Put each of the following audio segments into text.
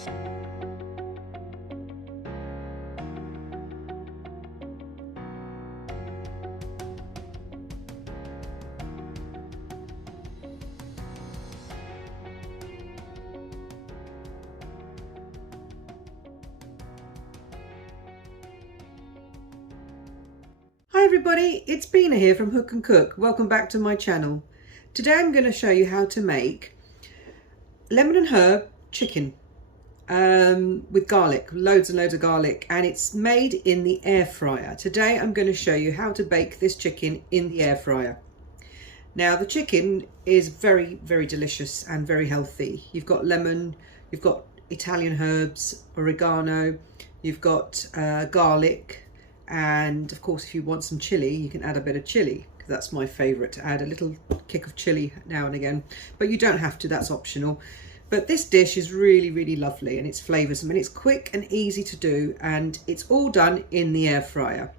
Hi everybody, it's Pina here from Hook and Cook. Welcome back to my channel. Today I'm going to show you how to make lemon and herb chicken with garlic, loads and loads of garlic, and it's made in the air fryer. Today I'm going to show you how to bake this chicken in the air fryer. Now the chicken is very, very delicious and very healthy. You've got lemon, you've got Italian herbs, oregano, you've got garlic, and of course if you want some chilli you can add a bit of chilli, because that's my favourite, to add a little kick of chilli now and again, but you don't have to, that's optional. But this dish is really, really lovely and it's flavoursome and it's quick and easy to do, and it's all done in the air fryer.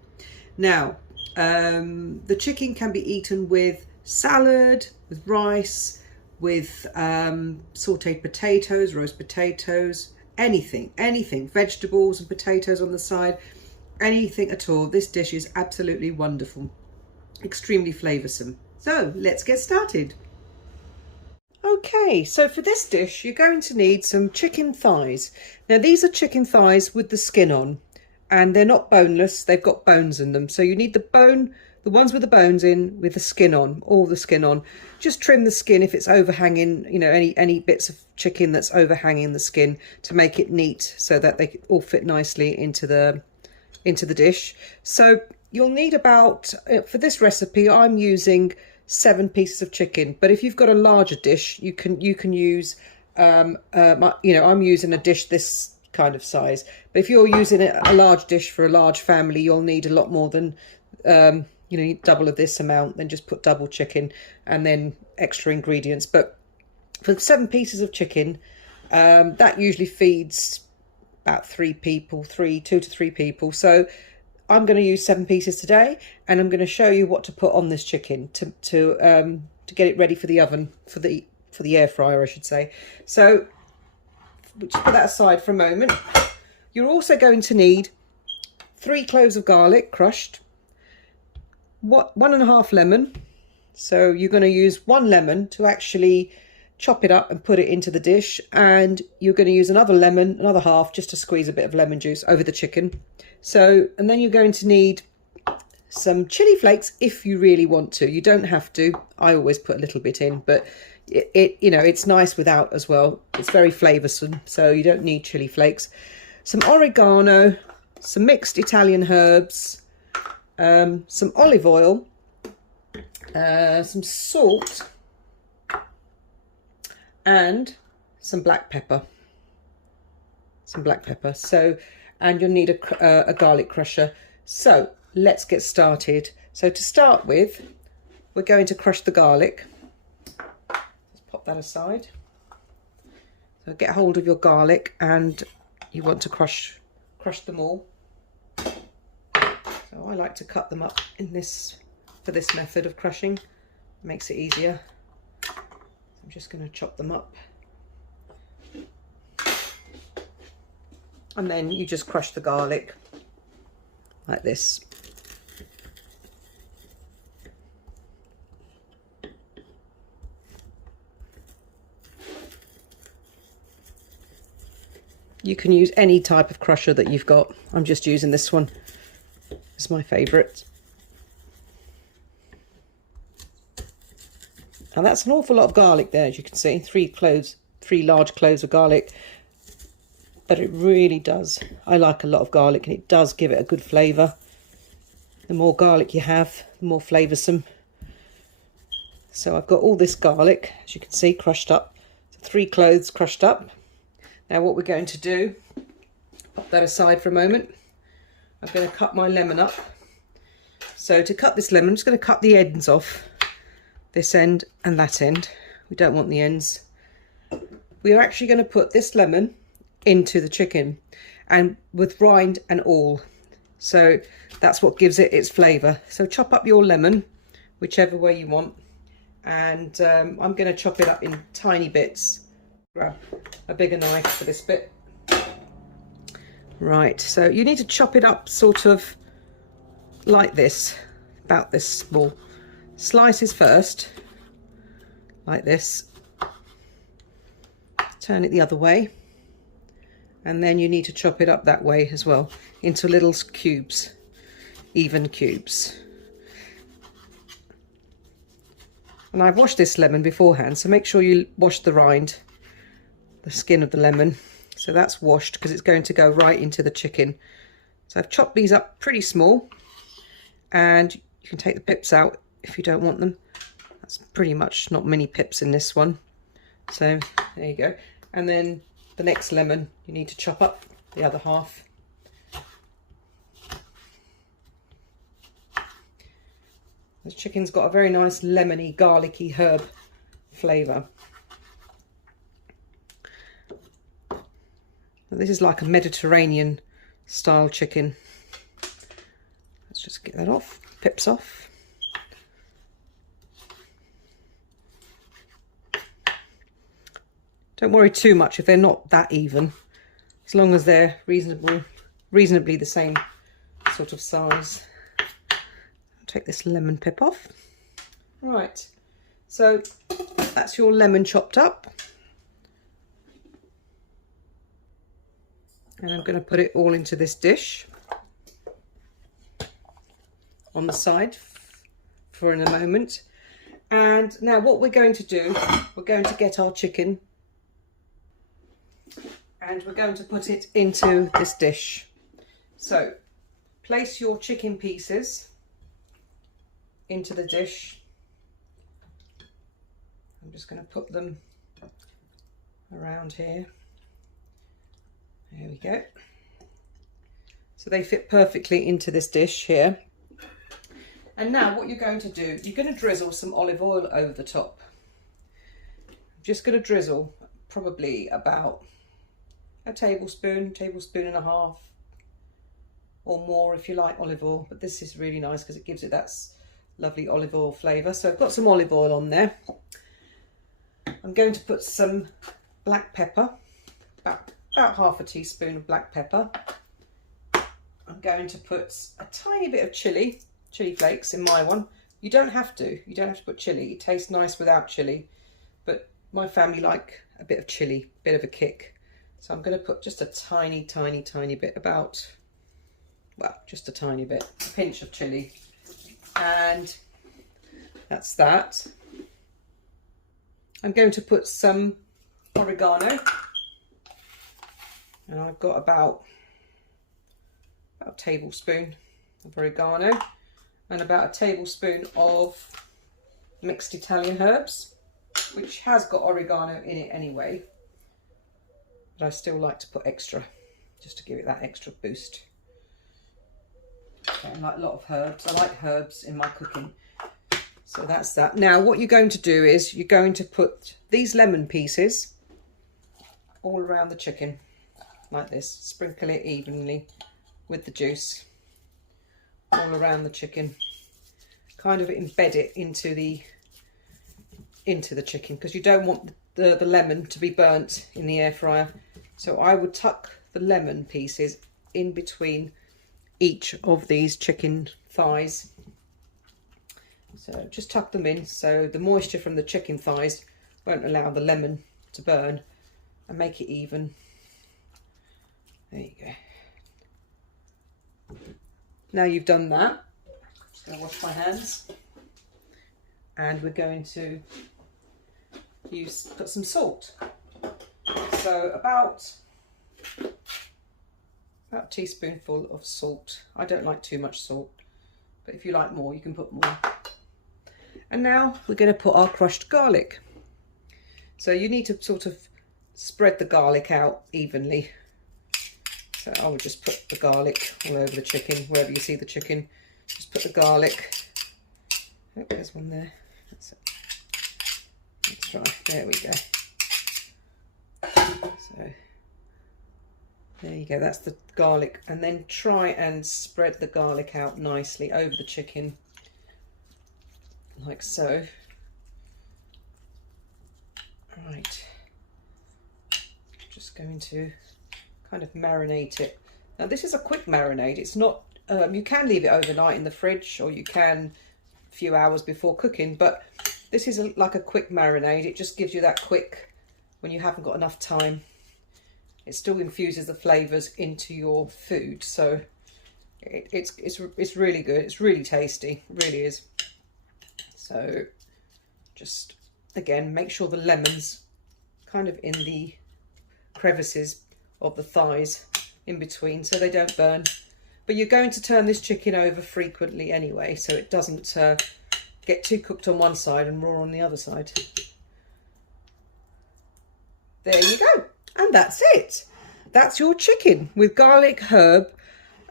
Now the chicken can be eaten with salad, with rice, with sautéed potatoes, roast potatoes, anything, vegetables and potatoes on the side. Anything at all. This dish is absolutely wonderful, extremely flavoursome. So let's get started. Okay, so for this dish you're going to need some chicken thighs. Now these are chicken thighs with the skin on, and they're not boneless, they've got bones in them. So you need the bone, the ones with the bones in, with the skin on, all the skin on. Just trim the skin if it's overhanging, you know, any bits of chicken that's overhanging the skin, to make it neat so that they all fit nicely into the dish. So you'll need about, for this recipe I'm using 7 pieces of chicken, but if you've got a larger dish you can use you know, I'm using a dish this kind of size, but if you're using a large dish for a large family you'll need a lot more than you know, double of this amount. Then just put double chicken and then extra ingredients. But for 7 pieces of chicken, that usually feeds about 3 people, 2 to 3 people. So I'm going to use 7 pieces today, and I'm going to show you what to put on this chicken to get it ready for the oven, for the air fryer I should say. So just put that aside for a moment. You're also going to need 3 cloves of garlic crushed, 1.5 lemon. So you're going to use 1 lemon to actually chop it up and put it into the dish, and you're going to use another lemon, another half, just to squeeze a bit of lemon juice over the chicken. So, and then you're going to need some chili flakes if you really want to. You don't have to. I always put a little bit in, but it you know, it's nice without as well. It's very flavoursome, so you don't need chili flakes. Some oregano, some mixed Italian herbs, some olive oil, some salt, and some black pepper. So, and you'll need a garlic crusher. So let's get started. So to start with, we're going to crush the garlic. Let's pop that aside. So get hold of your garlic, and you want to crush them all. So I like to cut them up in this, for this method of crushing. It makes it easier. I'm just going to chop them up, and then you just crush the garlic like this. You can use any type of crusher that you've got. I'm just using this one. It's my favourite. And that's an awful lot of garlic there, as you can see. 3 large cloves of garlic. But it really does. I like a lot of garlic, and it does give it a good flavour. The more garlic you have, the more flavoursome. So I've got all this garlic, as you can see, crushed up. So 3 cloves crushed up. Now what we're going to do, pop that aside for a moment. I'm going to cut my lemon up. So to cut this lemon, I'm just going to cut the ends off. This end and that end. We don't want the ends. We are actually going to put this lemon into the chicken, and with rind and all. So that's what gives it its flavour. So chop up your lemon, whichever way you want. And I'm going to chop it up in tiny bits. Grab a bigger knife for this bit. Right, so you need to chop it up sort of like this, about this small. Slices first, like this. Turn it the other way. And then you need to chop it up that way as well, into little cubes, even cubes. And I've washed this lemon beforehand, so make sure you wash the rind, the skin of the lemon. So that's washed because it's going to go right into the chicken. So I've chopped these up pretty small, and you can take the pips out if you don't want them. That's pretty much not many pips in this one. So there you go. And then the next lemon, you need to chop up the other half. This chicken's got a very nice lemony, garlicky herb flavour. This is like a Mediterranean style chicken. Let's just get that off, pips off. Don't worry too much if they're not that even, as long as they're reasonably the same sort of size. I'll take this lemon pip off. Right, so that's your lemon chopped up. And I'm going to put it all into this dish on the side for in a moment. And now what we're going to do, we're going to get our chicken and we're going to put it into this dish. So place your chicken pieces into the dish. I'm just going to put them around here. There we go. So they fit perfectly into this dish here. And now what you're going to do, you're going to drizzle some olive oil over the top. I'm just going to drizzle probably about a tablespoon, tablespoon and a half, or more if you like olive oil. But this is really nice because it gives it that lovely olive oil flavour. So I've got some olive oil on there. I'm going to put some black pepper, about half a teaspoon of black pepper. I'm going to put a tiny bit of chilli flakes in my one. You don't have to put chilli. It tastes nice without chilli, but my family like a bit of chilli, bit of a kick. So I'm going to put just a tiny bit, about, well, just a tiny bit, a pinch of chilli. And that's that. I'm going to put some oregano. And I've got about a tablespoon of oregano and about a tablespoon of mixed Italian herbs, which has got oregano in it anyway, but I still like to put extra just to give it that extra boost. Okay, I like a lot of herbs. I like herbs in my cooking. So that's that. Now what you're going to do is you're going to put these lemon pieces all around the chicken. Like this, sprinkle it evenly with the juice all around the chicken. Kind of embed it into the chicken because you don't want the lemon to be burnt in the air fryer. So I would tuck the lemon pieces in between each of these chicken thighs. So just tuck them in so the moisture from the chicken thighs won't allow the lemon to burn, and make it even. There you go. Now you've done that, I'm just going to wash my hands, and we're going to put some salt. So about a teaspoonful of salt. I don't like too much salt, but if you like more, you can put more. And now we're going to put our crushed garlic. So you need to sort of spread the garlic out evenly. So I would just put the garlic all over the chicken, wherever you see the chicken. Just put the garlic. Oh, there's one there. That's it. Let's try. There we go. So there you go. That's the garlic. And then try and spread the garlic out nicely over the chicken, like so. Right. Just going to kind of marinate it, Now this is a quick marinade. It's not, you can leave it overnight in the fridge, or you can a few hours before cooking, but this is like a quick marinade. It just gives you that quick, when you haven't got enough time. It still infuses the flavours into your food, so it's really good. It's really tasty, it really is. So just again, make sure the lemon's kind of in the crevices of the thighs in between, so they don't burn. But you're going to turn this chicken over frequently anyway, so it doesn't get too cooked on one side and raw on the other side. There you go, and that's it. That's your chicken with garlic, herb.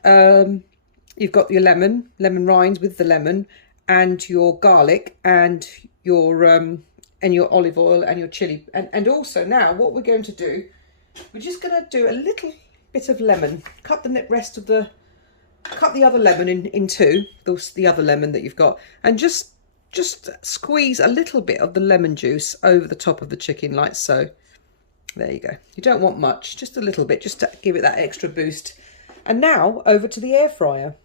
You've got your lemon rinds with the lemon, and your garlic, and your olive oil and your chilli. And also now what we're going to do, we're just going to do a little bit of lemon. Cut the other lemon in two, the other lemon that you've got, and just squeeze a little bit of the lemon juice over the top of the chicken, like so. There you go. You don't want much, just a little bit, just to give it that extra boost. And now over to the air fryer.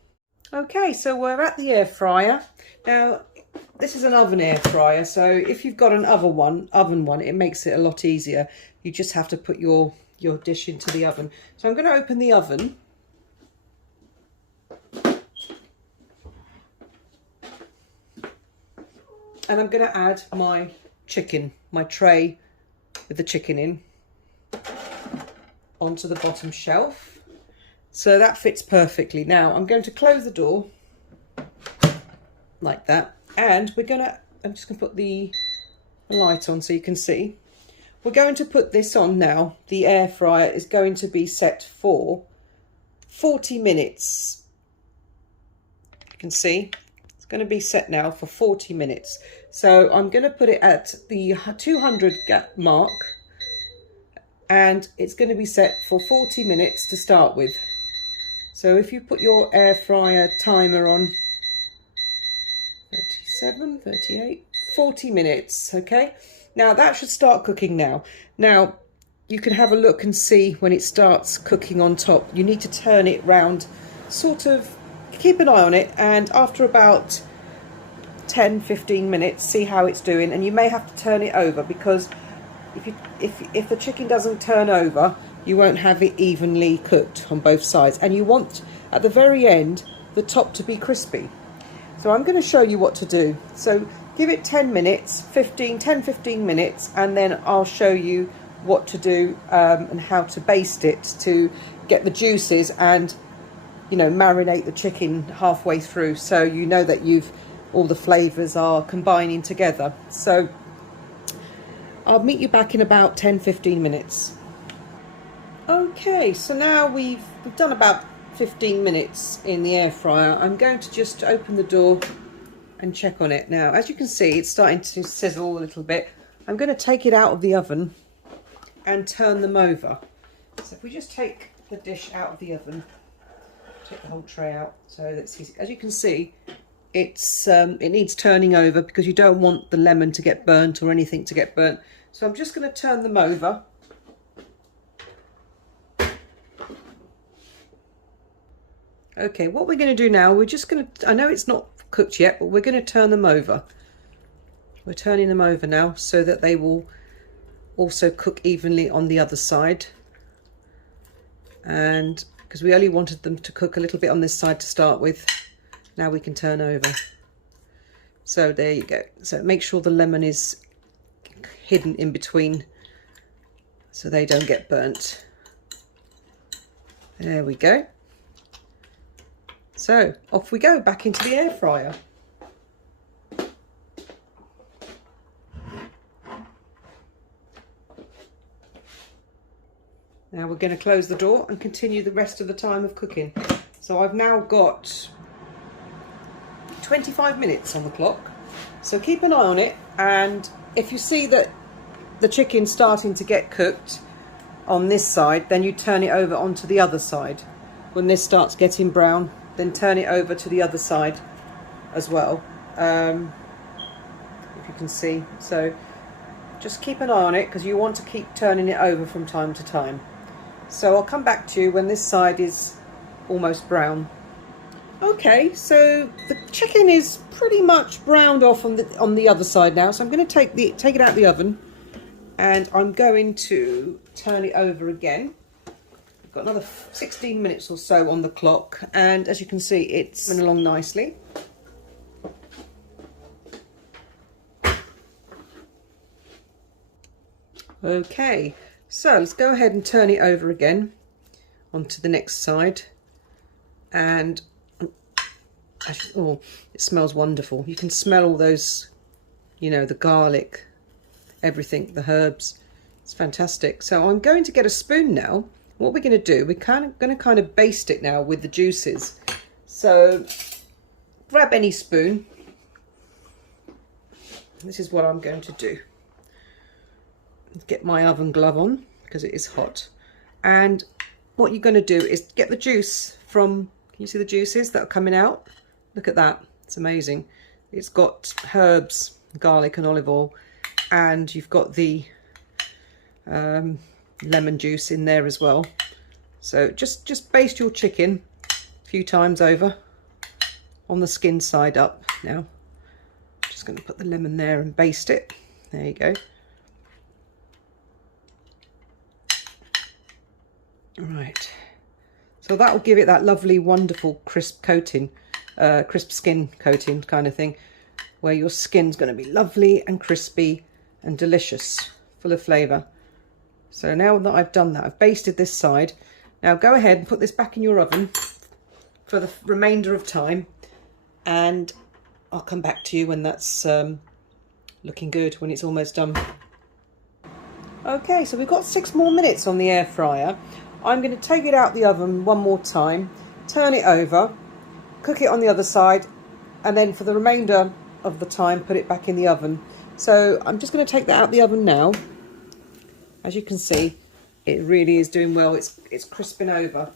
Okay, so we're at the air fryer. Now, this is an oven air fryer, so if you've got an oven one, it makes it a lot easier. You just have to put your dish into the oven. So I'm going to open the oven. And I'm going to add my chicken, my tray with the chicken in, onto the bottom shelf. So that fits perfectly. Now I'm going to close the door like that, and I'm just going to put the light on so you can see. We're going to put this on now. The air fryer is going to be set for 40 minutes. You can see it's going to be set now for 40 minutes. So I'm going to put it at the 200 mark, and it's going to be set for 40 minutes to start with. So if you put your air fryer timer on 37, 38, 40 minutes, okay? Now that should start cooking now. Now you can have a look and see when it starts cooking on top. You need to turn it round, sort of keep an eye on it, and after about 10-15 minutes, see how it's doing. And you may have to turn it over, because if the chicken doesn't turn over, you won't have it evenly cooked on both sides, and you want at the very end the top to be crispy. So I'm going to show you what to do. So give it 10 minutes, 10-15 minutes, and then I'll show you what to do and how to baste it to get the juices and, you know, marinate the chicken halfway through, so you know that all the flavours are combining together. So I'll meet you back in about 10-15 minutes. Okay, so now we've done about 15 minutes in the air fryer. I'm going to just open the door and check on it. Now, as you can see, it's starting to sizzle a little bit. I'm going to take it out of the oven and turn them over. So if we just take the dish out of the oven, take the whole tray out, so that's easy. As you can see, it needs turning over, because you don't want the lemon to get burnt or anything to get burnt. So I'm just going to turn them over. Okay, what we're going to do now, we're just going to, I know it's not cooked yet, but we're going to turn them over. We're turning them over now so that they will also cook evenly on the other side. And because we only wanted them to cook a little bit on this side to start with, now we can turn over. So there you go. So make sure the lemon is hidden in between so they don't get burnt. There we go. So off we go back into the air fryer. Now we're going to close the door and continue the rest of the time of cooking. So I've now got 25 minutes on the clock. So keep an eye on it, and if you see that the chicken's starting to get cooked on this side, then you turn it over onto the other side. When this starts getting brown, then turn it over to the other side as well, if you can see. So just keep an eye on it, because you want to keep turning it over from time to time. So I'll come back to you when this side is almost brown. Okay, so the chicken is pretty much browned off on the other side now. So I'm going to take it out of the oven, and I'm going to turn it over again. I've got another 16 minutes or so on the clock, and as you can see, it's running along nicely. Okay, so let's go ahead and turn it over again onto the next side. And oh, it smells wonderful. You can smell all those, you know, the garlic, everything, the herbs. It's fantastic. So I'm going to get a spoon now. What we're going to do, we're going to kind of baste it now with the juices. So grab any spoon. This is what I'm going to do. Get my oven glove on because it is hot. And what you're going to do is get the juice from, can you see the juices that are coming out? Look at that, it's amazing. It's got herbs, garlic and olive oil, and you've got the lemon juice in there as well. So just baste your chicken a few times over on the skin side up now. Just going to put the lemon there and baste it. There you go. Right, so that will give it that lovely, wonderful, crisp coating, crisp skin coating kind of thing, where your skin's going to be lovely and crispy and delicious, full of flavour. So now that I've done that, I've basted this side. Now go ahead and put this back in your oven for the remainder of time, and I'll come back to you when that's looking good, when it's almost done. Okay, so we've got 6 more minutes on the air fryer. I'm going to take it out the oven one more time, turn it over, cook it on the other side, and then for the remainder of the time put it back in the oven. So I'm just going to take that out the oven now. As you can see, it really is doing well. It's crisping over.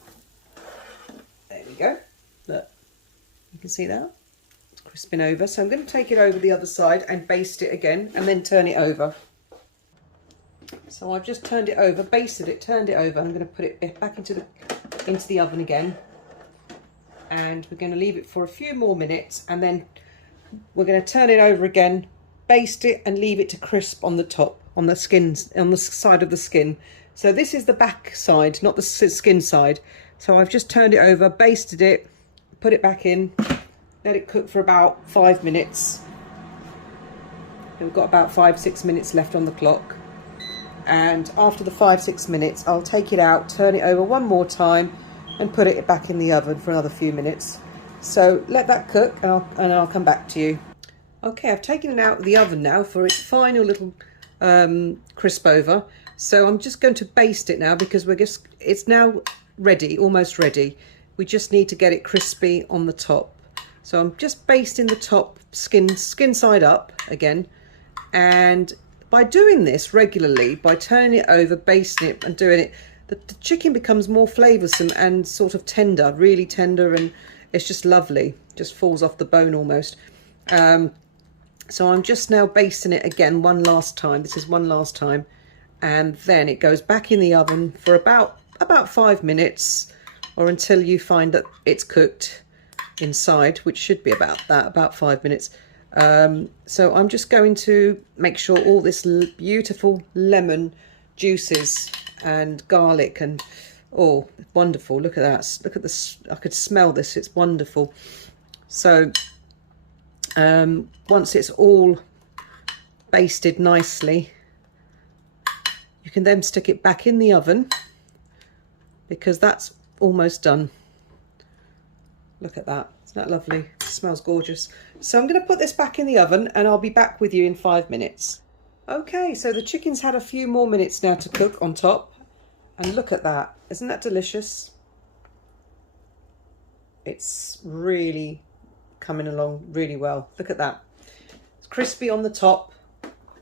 There we go. Look, you can see that? It's crisping over. So I'm going to take it over the other side and baste it again, and then turn it over. So I've just turned it over, basted it, turned it over. I'm going to put it back into the oven again, and we're going to leave it for a few more minutes, and then we're going to turn it over again, baste it, and leave it to crisp on the top, on the skin, on the side of the skin. So this is the back side, not the skin side. So I've just turned it over, basted it, put it back in, let it cook for about 5 minutes. And we've got about 5-6 minutes left on the clock. And after the 5-6 minutes, I'll take it out, turn it over one more time, and put it back in the oven for another few minutes. So let that cook, and I'll come back to you. Okay, I've taken it out of the oven now for its final little crisp over. So I'm just going to baste it now, because it's now ready, almost ready. We just need to get it crispy on the top. So I'm just basting the top skin side up again, and by doing this regularly, by turning it over, basting it and doing it, the chicken becomes more flavoursome and sort of tender, really tender, and it's just lovely. Just falls off the bone almost. So I'm just now basting it again one last time. This is one last time. And then it goes back in the oven for about 5 minutes, or until you find that it's cooked inside, which should be about 5 minutes. So I'm just going to make sure all this beautiful lemon juices and garlic, and oh, wonderful, look at that, look at this, I could smell this, it's wonderful. So once it's all basted nicely, you can then stick it back in the oven, because that's almost done. Look at that, isn't that lovely? It smells gorgeous. So I'm going to put this back in the oven, and I'll be back with you in 5 minutes. Okay, so the chicken's had a few more minutes now to cook on top, and look at that, isn't that delicious? It's really coming along really well. Look at that, it's crispy on the top,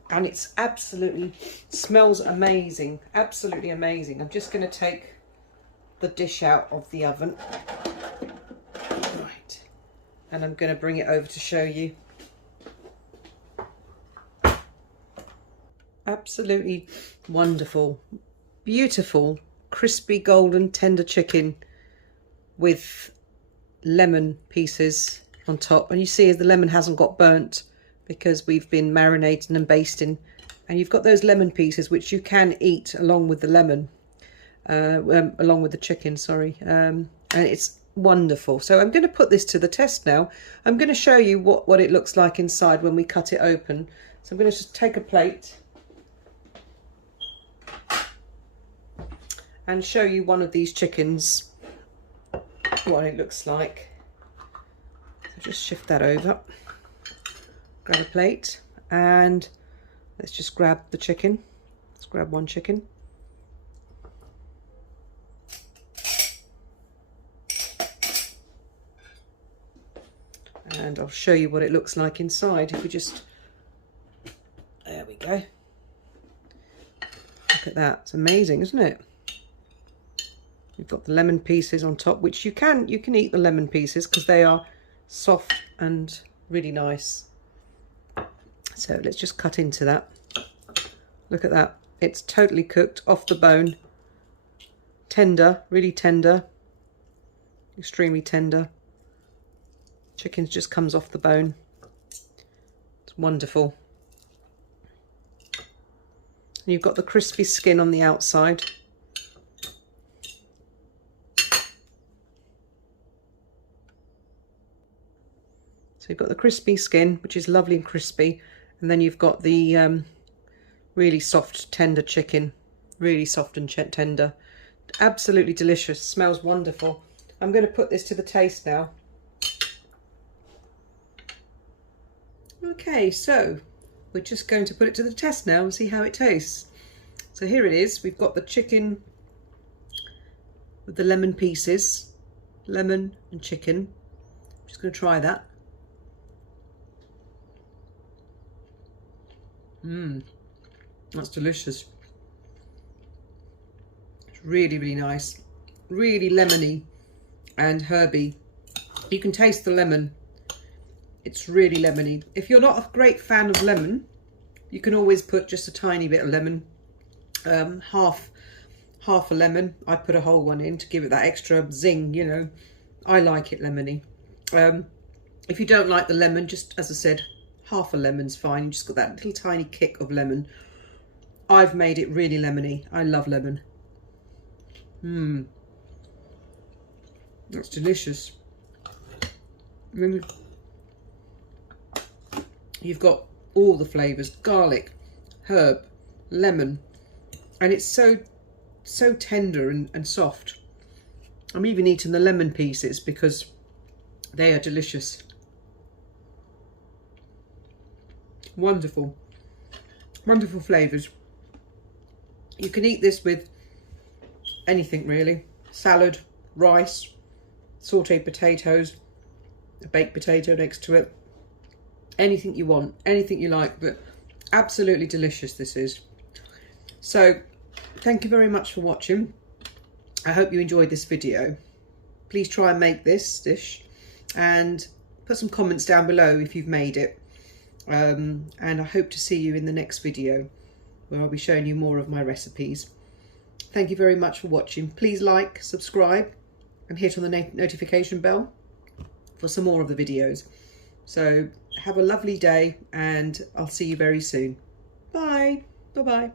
and it's absolutely smells amazing, absolutely amazing. I'm just going to take the dish out of the oven. Right, and I'm going to bring it over to show you. Absolutely wonderful, beautiful, crispy, golden, tender chicken. with lemon pieces on top, and you see the lemon hasn't got burnt because we've been marinating and basting, and you've got those lemon pieces which you can eat along with the lemon, along with the chicken, sorry, and it's wonderful. So I'm going to put this to the test now. I'm going to show you what it looks like inside when we cut it open. So I'm going to just take a plate and show you one of these chickens, what it looks like. So just shift that over, grab a plate, and let's just grab the chicken. Let's grab one chicken. And I'll show you what it looks like inside. If we just, there we go. Look at that, it's amazing, isn't it? You've got the lemon pieces on top, which you can eat the lemon pieces because they are soft and really nice. So let's just cut into that. Look at that, it's totally cooked off the bone, tender, really tender, extremely tender. Chicken just comes off the bone. It's wonderful. And you've got the crispy skin on the outside. So you've got the crispy skin, which is lovely and crispy, and then you've got the really soft, tender chicken, really soft and tender. Absolutely delicious, smells wonderful. I'm going to put this to the taste now. Okay, so we're just going to put it to the test now and see how it tastes. So here it is. We've got the chicken with the lemon pieces, lemon and chicken. I'm just going to try that. That's delicious. It's really, really nice. Really lemony and herby. You can taste the lemon. It's really lemony. If you're not a great fan of lemon, you can always put just a tiny bit of lemon. Half a lemon. I put a whole one in to give it that extra zing, you know. I like it lemony. If you don't like the lemon, just as I said, half a lemon's fine. You just got that little tiny kick of lemon. I've made it really lemony. I love lemon. That's delicious. You've got all the flavours, garlic, herb, lemon, and it's so tender and soft. I'm even eating the lemon pieces because they are delicious. Wonderful, wonderful flavours. You can eat this with anything really. Salad, rice, sauteed potatoes, a baked potato next to it. Anything you want, anything you like, but absolutely delicious this is. So thank you very much for watching. I hope you enjoyed this video. Please try and make this dish and put some comments down below if you've made it. And I hope to see you in the next video where I'll be showing you more of my recipes. Thank you very much for watching. Please like, subscribe and hit on the notification bell for some more of the videos. So have a lovely day and I'll see you very soon. Bye. Bye-bye.